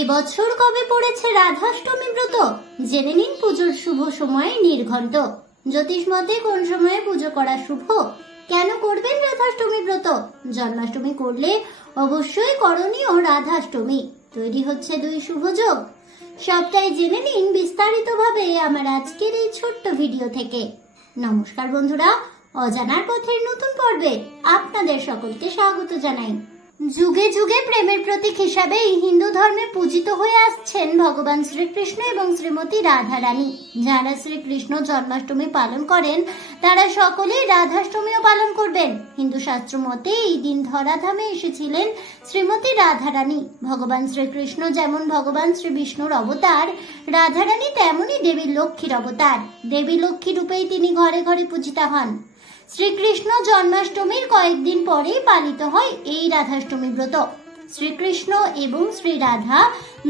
এবছর কবে পড়েছে রাধাষ্টমী ব্রত? জেনে নিন পুজোর শুভ সময় নির্ঘণ্ট। জ্যোতিষ মতে কোন সময়ে পুজো করা শুভ? কেন করবেন রাধাষ্টমী ব্রত? জন্মাষ্টমী করলে অবশ্যই করণীয় রাধাষ্টমী। তৈরি হচ্ছে দুই শুভ যোগ। সবটাই জেনে নিন বিস্তারিতভাবে আমার আজকের এই ছোট্ট ভিডিও থেকে। নমস্কার বন্ধুরা, অজানার পথের নতুন পর্বে আপনাদের সকলকে স্বাগত জানাই। যুগে যুগে প্রেমের প্রতীক হিসাবে হিন্দু ধর্মে পূজিত হয়ে আসছেন ভগবান শ্রীকৃষ্ণ এবং শ্রীমতী রাধা রানী। যারা শ্রীকৃষ্ণ জন্মাষ্টমী পালন করেন তারা সকলেই রাধাষ্টমীও পালন করবেন। হিন্দু শাস্ত্র মতে এই দিন ধরাধামে এসেছিলেন শ্রীমতী রাধা রানী। ভগবান শ্রীকৃষ্ণ যেমন ভগবান শ্রী বিষ্ণুর অবতার, রাধা রানী তেমনই দেবী লক্ষ্মীর অবতার। দেবী লক্ষ্মী রূপেই তিনি ঘরে ঘরে পূজিতা হন। শ্রীকৃষ্ণ জন্মাষ্টমীর কয়েকদিন পরেই পালিত হয় এই রাধাষ্টমী ব্রত। শ্রীকৃষ্ণ এবং শ্রী রাধা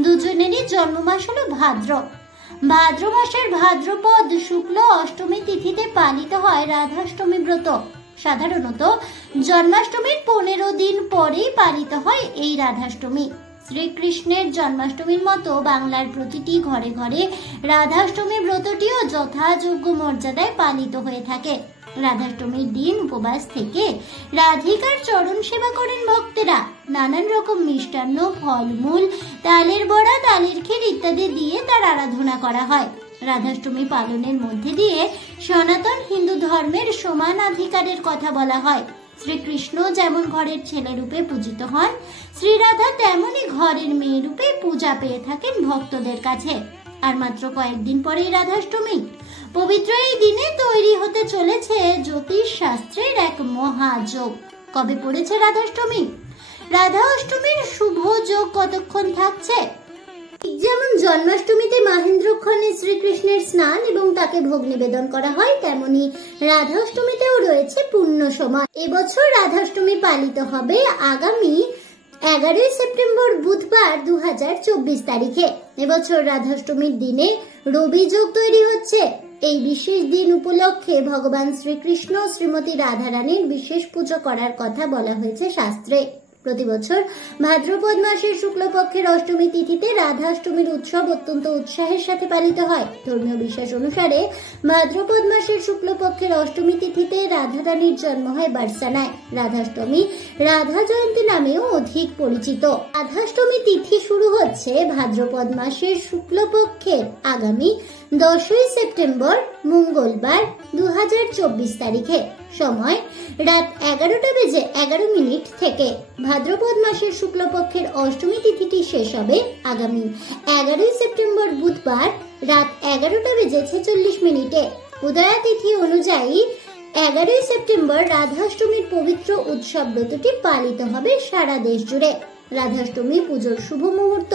দুজনেরই জন্মমাস হলো ভাদ্র। ভাদ্র মাসের ভাদ্রপদ শুক্ল অষ্টমী তিথিতে পালিত হয় রাধাষ্টমী ব্রত। সাধারণত জন্মাষ্টমীর 15 দিন পরেই পালিত হয় এই রাধাষ্টমী। শ্রীকৃষ্ণের জন্মাষ্টমীর মতো বাংলার প্রতিটি ঘরে ঘরে রাধাষ্টমী ব্রতটিও যথাযোগ্য মর্যাদায় পালিত হয়ে থাকে। রাধাষ্টমীর দিন উপবাস থেকে রাধিকার চরণ সেবা করেন ভক্তেরা। নানান রকম মিষ্টান্ন, ফলমূল, তালের বড়া, তালের ক্ষীর ইত্যাদি দিয়ে তার আরাধনা করা হয়। রাধাষ্টমী পালনের মধ্যে দিয়ে সনাতন হিন্দু ধর্মের সমানাধিকারের কথা বলা হয়। শ্রীকৃষ্ণ যেমন ঘরের ছেলে রূপে পূজিত হন, শ্রী রাধা তেমনই ঘরের মেয়ে রূপে পূজা পেয়ে থাকেন ভক্তদের কাছে। আর মাত্র কয়েকদিন পরেই রাধাষ্টমী। পবিত্র এই দিনে তৈরি হতে চলেছে জ্যোতিষ শাস্ত্রের এক মহাযোগ। কবে পড়েছে রাধাষ্টমী? রাধা অষ্টমীর শুভ যোগ কতক্ষণ থাকছে? যেমন জন্মাষ্টমীতে মহেন্দ্রক্ষণে শ্রীকৃষ্ণের স্নান এবং তাকে ভোগ নিবেদন করা হয়, তেমনি রাধাষ্টমীতেও রয়েছে পূর্ণ সময়। এবছর রাধাষ্টমী পালিত হবে আগামী 11 সেপ্টেম্বর বুধবার 2024 তারিখে। এবছর রাধাষ্টমীর দিনে রবি যোগ তৈরি হচ্ছে। এই বিশেষ দিন উপলক্ষে ভগবান শ্রীকৃষ্ণ শ্রীমতী রাধা রানীর বিশেষ পুজো করার কথা বলা হয়েছে শাস্ত্রে। প্রতি বছর ভাদ্রপদ মাসের শুক্লপক্ষের অষ্টমী তিথিতে রাধাষ্টমীর উৎসব অত্যন্ত উৎসাহের সাথে পালিত হয়। ধর্মীয় বিশ্বাস অনুসারে ভাদ্রপদ মাসের শুক্লপক্ষের অষ্টমী তিথিতে রাধা রানীর জন্ম হয় বার্সানায়। রাধাষ্টমী রাধা জয়ন্তী নামেও অধিক পরিচিত। রাধাষ্টমী তিথি শুরু হচ্ছে ভাদ্রপদ মাসের শুক্লপক্ষের আগামী 10 সেপ্টেম্বর মঙ্গলবার 2024 তারিখে। সময় রাত 11:11 থেকে। ভাদ্রপদ মাসের শুক্লপক্ষের অষ্টমী তিথিটি শেষ হবে আগামী 11 সেপ্টেম্বর বুধবার রাত 11:46 উদয়া তিথি অনুযায়ী 11 সেপ্টেম্বর রাধাষ্টমীর পবিত্র উৎসব ব্রতটি পালিত হবে সারা দেশ জুড়ে। রাধাষ্টমী পুজোর শুভ মুহূর্ত।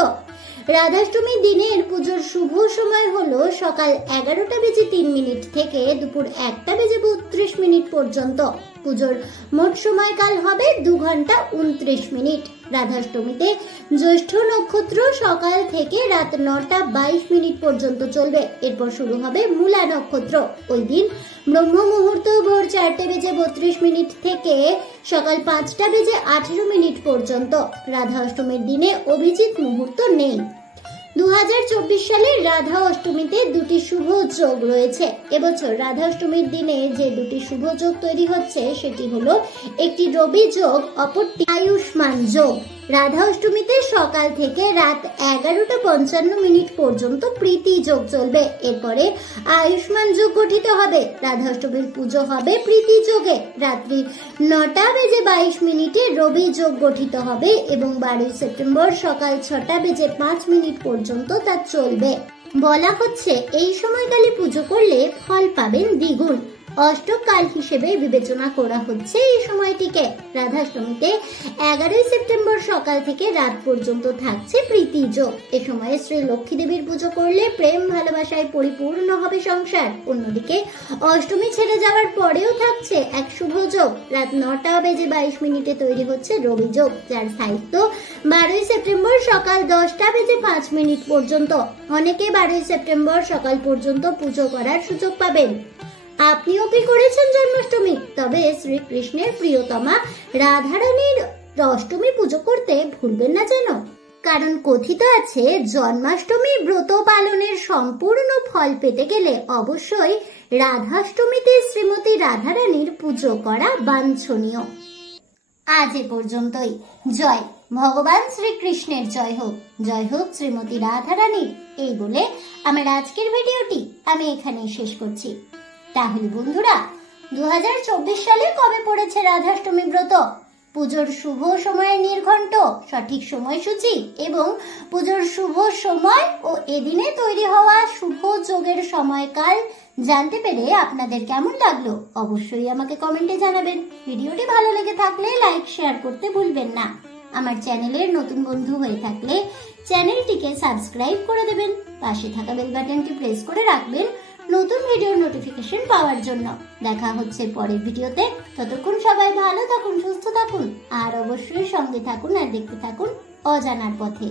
রাধাষ্টমী দিনের পুজোর শুভ সময় হলো সকাল 11:03 থেকে দুপুর 1:32 পর্যন্ত। পুজোর মোট সময়কাল হবে 2 ঘন্টা 29 মিনিট। রাধাষ্টমীতে জ্যৈষ্ঠ নক্ষত্র সকাল থেকে রাত 9:22 পর্যন্ত চলবে। এরপর শুরু হবে মূলা নক্ষত্র। ওই দিন ব্রহ্ম মুহূর্ত ভোর 4:32 থেকে সকাল 5:18 পর্যন্ত। রাধা অষ্টমীর দিনে অভিজিৎ মুহূর্ত নেই। 2024 সালের রাধা অষ্টমীতে দুটি শুভ যোগ রয়েছে। এবছর রাধা অষ্টমীর দিনে যে দুটি শুভ যোগ তৈরি হচ্ছে সেটি হলো একটি রবি যোগ, অপরটি আয়ুষ্মান যোগ। রাধা অষ্টমীতে সকাল থেকে রাত 11:55 পর্যন্ত প্রীতি যোগ চলবে। এরপরে আয়ুষ্মান যোগ গঠিত হবে। রাধা অষ্টমীর পুজো হবে প্রীতি যোগে। রাত্রি 9:22 রবি যোগ গঠিত হবে এবং 12 সেপ্টেম্বর সকাল 6:05 পর্যন্ত তা চলবে। বলা হচ্ছে এই সময়কালে পুজো করলে ফল পাবেন দ্বিগুণ। অষ্টকাল হিসেবে বিবেচনা করা হচ্ছে এই সময়টিকে। রাধাষ্টমীতে 11 সেপ্টেম্বর সকাল থেকে রাত পর্যন্ত থাকছে প্রীতি যোগ। এ সময়ে শ্রী লক্ষ্মী দেবীর পুজো করলে প্রেম ভালোবাসায় পরিপূর্ণ হবে সংসার। অন্যদিকে অষ্টমী ছেড়ে যাওয়ার পরেও থাকছে এক শুভ যোগ। রাত 9:22 তৈরি হচ্ছে রবি যোগ, যার স্থায়িত্ব 12 সেপ্টেম্বর সকাল 10:05 পর্যন্ত। অনেকে 12 সেপ্টেম্বর সকাল পর্যন্ত পুজো করার সুযোগ পাবেন। আপনিও কি করেছেন জন্মাষ্টমী? তবে শ্রীকৃষ্ণের প্রিয়তমা রাধারানীর অষ্টমী পুজো করতে ভুলবেন না যেন। কারণ কথিত আছে জন্মাষ্টমী ব্রত পালনের সম্পূর্ণ ফল পেতে গেলে অবশ্যই রাধাষ্টমীতে শ্রীমতী রাধারানীর পুজো করা বাঞ্ছনীয়। আজ এ পর্যন্তই। জয় ভগবান শ্রীকৃষ্ণের জয় হোক শ্রীমতী রাধারানীর। এই বলে আমার আজকের ভিডিওটি আমি এখানেই শেষ করছি। তাহলে বন্ধুরা, 2024 সালে কবে পড়েছে রাধাষ্টমী ব্রত? পুজোর শুভ সময়ের নির্ঘণ্ট, সঠিক সময়সূচি এবং পুজোর শুভ সময় ও এদিনে তৈরি হওয়া শুভ যোগের সময়কাল জানতে পেরে আপনাদের কেমন লাগলো অবশ্যই আমাকে কমেন্টে জানাবেন। ভিডিওটি ভালো লেগে থাকলে লাইক শেয়ার করতে ভুলবেন না। আমার চ্যানেলের নতুন বন্ধু হয়ে থাকলে চ্যানেলটিকে সাবস্ক্রাইব করে দেবেন, পাশে থাকা বেল বাটনটি প্রেস করে রাখবেন নতুন ভিডিওর নোটিফিকেশন পাওয়ার জন্য। দেখা হচ্ছে পরের ভিডিওতে। ততক্ষণ সবাই ভালো থাকুন, সুস্থ থাকুন আর অবশ্যই সঙ্গে থাকুন আর দেখতে থাকুন অজানার পথে।